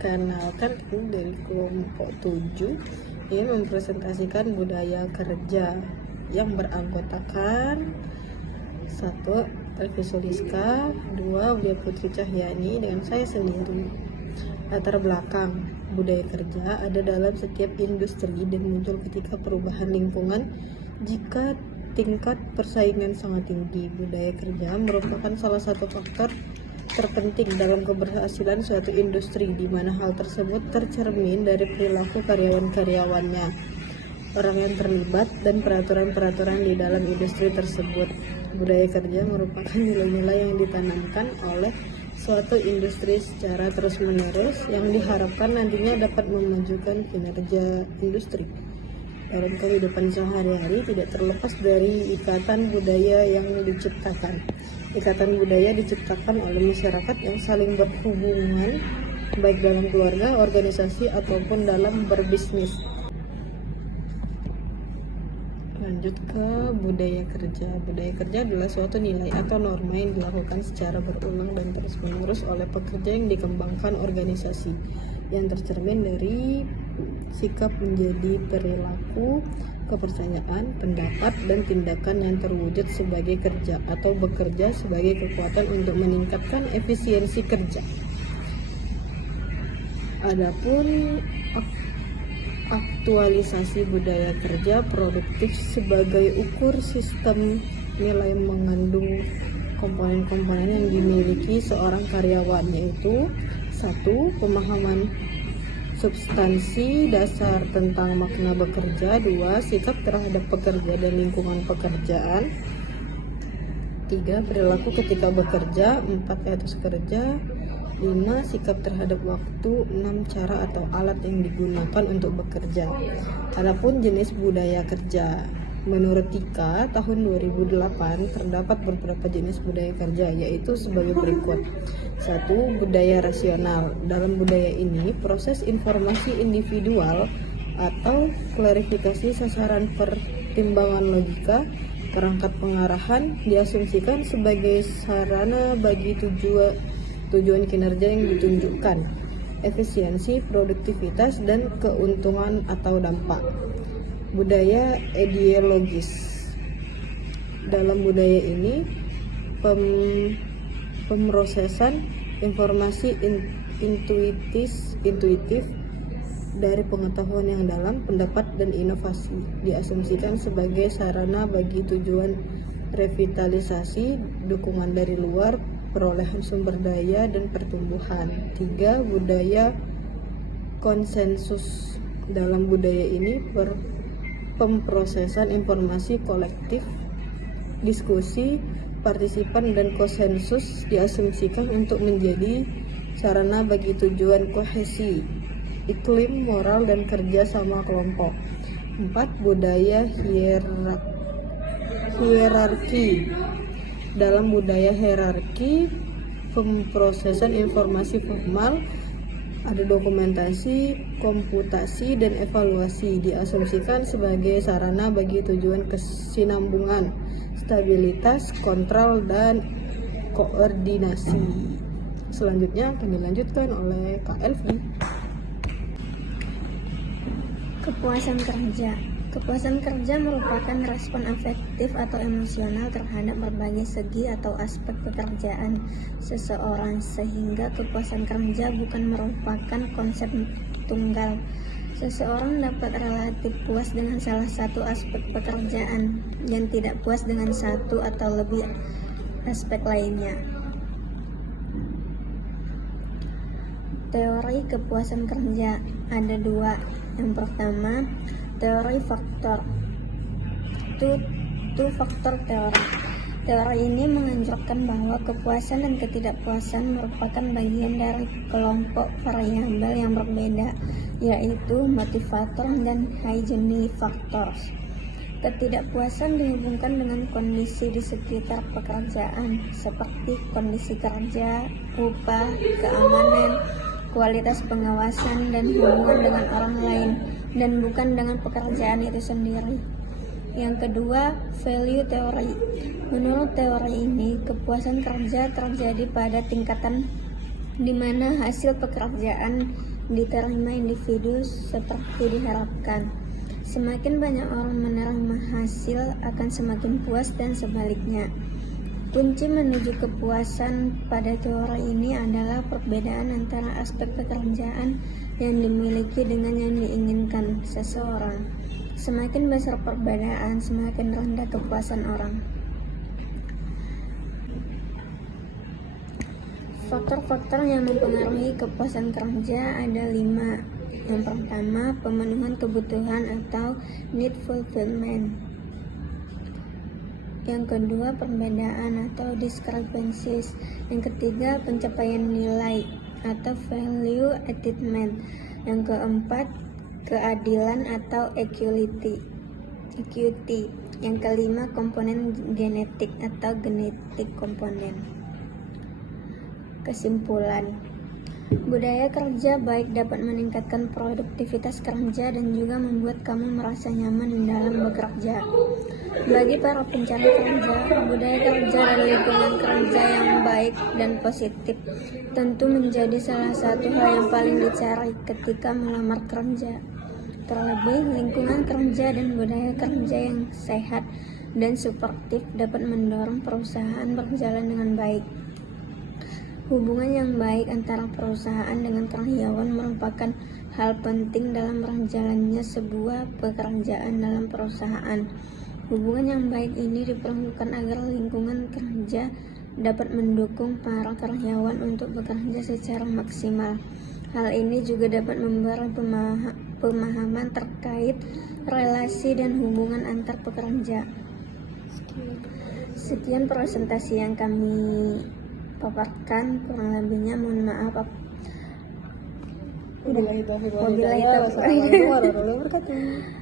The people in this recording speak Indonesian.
Perkenalkan, ini dari kelompok 7 ini mempresentasikan budaya kerja yang beranggotakan 1. Elvi Suliska, 2. Budia Putri Cahyani, dengan saya sendiri. Latar belakang budaya kerja ada dalam setiap industri dan muncul ketika perubahan lingkungan. Jika tingkat persaingan sangat tinggi, budaya kerja merupakan salah satu faktor terpenting dalam keberhasilan suatu industri, di mana hal tersebut tercermin dari perilaku karyawan-karyawannya, orang yang terlibat, dan peraturan-peraturan di dalam industri tersebut. Budaya kerja merupakan nilai-nilai yang ditanamkan oleh suatu industri secara terus-menerus yang diharapkan nantinya dapat memajukan kinerja industri. Dalam kehidupan sehari-hari tidak terlepas dari ikatan budaya yang diciptakan. Ikatan budaya diciptakan oleh masyarakat yang saling berhubungan, baik dalam keluarga, organisasi, ataupun dalam berbisnis. Lanjut ke budaya kerja. Budaya kerja adalah suatu nilai atau norma yang dilakukan secara berulang dan terus-menerus oleh pekerja yang dikembangkan organisasi, yang tercermin dari sikap menjadi perilaku, kepercayaan, pendapat, dan tindakan yang terwujud sebagai kerja atau bekerja sebagai kekuatan untuk meningkatkan efisiensi kerja. Adapun aktualisasi budaya kerja produktif sebagai ukur sistem nilai mengandung komponen-komponen yang dimiliki seorang karyawan, yaitu 1. Pemahaman substansi dasar tentang makna bekerja, 2. Sikap terhadap pekerja dan lingkungan pekerjaan, 3. Perilaku ketika bekerja, 4. Etos kerja, 5. Sikap terhadap waktu, 6. Cara atau alat yang digunakan untuk bekerja. Adapun jenis budaya kerja, menurut Tika tahun 2008 terdapat beberapa jenis budaya kerja, yaitu sebagai berikut. 1. Budaya rasional. Dalam budaya ini, proses informasi individual atau klarifikasi sasaran pertimbangan logika, perangkat pengarahan diasumsikan sebagai sarana bagi tujuan kinerja yang ditunjukkan, efisiensi, produktivitas, dan keuntungan atau dampak. Budaya ideologis. Dalam budaya ini, pemrosesan informasi intuitif dari pengetahuan yang dalam, pendapat, dan inovasi diasumsikan sebagai sarana bagi tujuan revitalisasi, dukungan dari luar, perolehan sumber daya, dan pertumbuhan. 3. Budaya konsensus. Dalam budaya ini, pemrosesan informasi kolektif, diskusi, partisipan, dan konsensus diasumsikan untuk menjadi sarana bagi tujuan kohesi, iklim moral, dan kerja sama kelompok. 4. Budaya hierarki. Dalam budaya hierarki, pemrosesan informasi formal, ada dokumentasi, komputasi, dan evaluasi diasumsikan sebagai sarana bagi tujuan kesinambungan, stabilitas, kontrol, dan koordinasi. Selanjutnya akan dilanjutkan oleh Kak Elvi. Kepuasan kerja. Kepuasan kerja merupakan respon afektif atau emosional terhadap berbagai segi atau aspek pekerjaan seseorang, sehingga kepuasan kerja bukan merupakan konsep tunggal. Seseorang dapat relatif puas dengan salah satu aspek pekerjaan dan tidak puas dengan satu atau lebih aspek lainnya. Teori kepuasan kerja ada 2. Yang pertama, teori faktor. Itu faktor teori. Teori ini menganjurkan bahwa kepuasan dan ketidakpuasan merupakan bagian dari kelompok variabel yang berbeda, yaitu motivator dan hygienic factors. Ketidakpuasan dihubungkan dengan kondisi di sekitar pekerjaan, seperti kondisi kerja, upah, keamanan, kualitas pengawasan, dan hubungan dengan orang lain, dan bukan dengan pekerjaan itu sendiri. Yang kedua, value teori. Menurut teori ini, kepuasan kerja terjadi pada tingkatan di mana hasil pekerjaan diterima individu seperti diharapkan. Semakin banyak orang menerima hasil, akan semakin puas dan sebaliknya. Kunci menuju kepuasan pada teori ini adalah perbedaan antara aspek pekerjaan yang dimiliki dengan yang diinginkan seseorang. Semakin besar perbedaan, semakin rendah kepuasan orang. Faktor-faktor yang mempengaruhi kepuasan kerja ada 5. Yang pertama, pemenuhan kebutuhan atau need fulfillment. Yang kedua, perbedaan atau discrepancies. Yang ketiga, pencapaian nilai atau value attainment. Yang keempat, keadilan atau equity. Yang kelima, komponen genetik atau genetik komponen. Kesimpulan, budaya kerja baik dapat meningkatkan produktivitas kerja dan juga membuat kamu merasa nyaman dalam bekerja. Bagi para pencari kerja, budaya kerja dan lingkungan kerja yang baik dan positif tentu menjadi salah satu hal yang paling dicari ketika melamar kerja. Terlebih, lingkungan kerja dan budaya kerja yang sehat dan suportif dapat mendorong perusahaan berjalan dengan baik. Hubungan yang baik antara perusahaan dengan karyawan merupakan hal penting dalam berjalannya sebuah pekerjaan dalam perusahaan. Hubungan yang baik ini diperlukan agar lingkungan kerja dapat mendukung para karyawan untuk bekerja secara maksimal. Hal ini juga dapat memberi pemahaman terkait relasi dan hubungan antar pekerja. Sekian presentasi yang kami paparkan, kurang lebihnya mohon maaf. Wabillahi taufiq wal hidayah. Wassalamualaikum warahmatullahi wabarakatuh.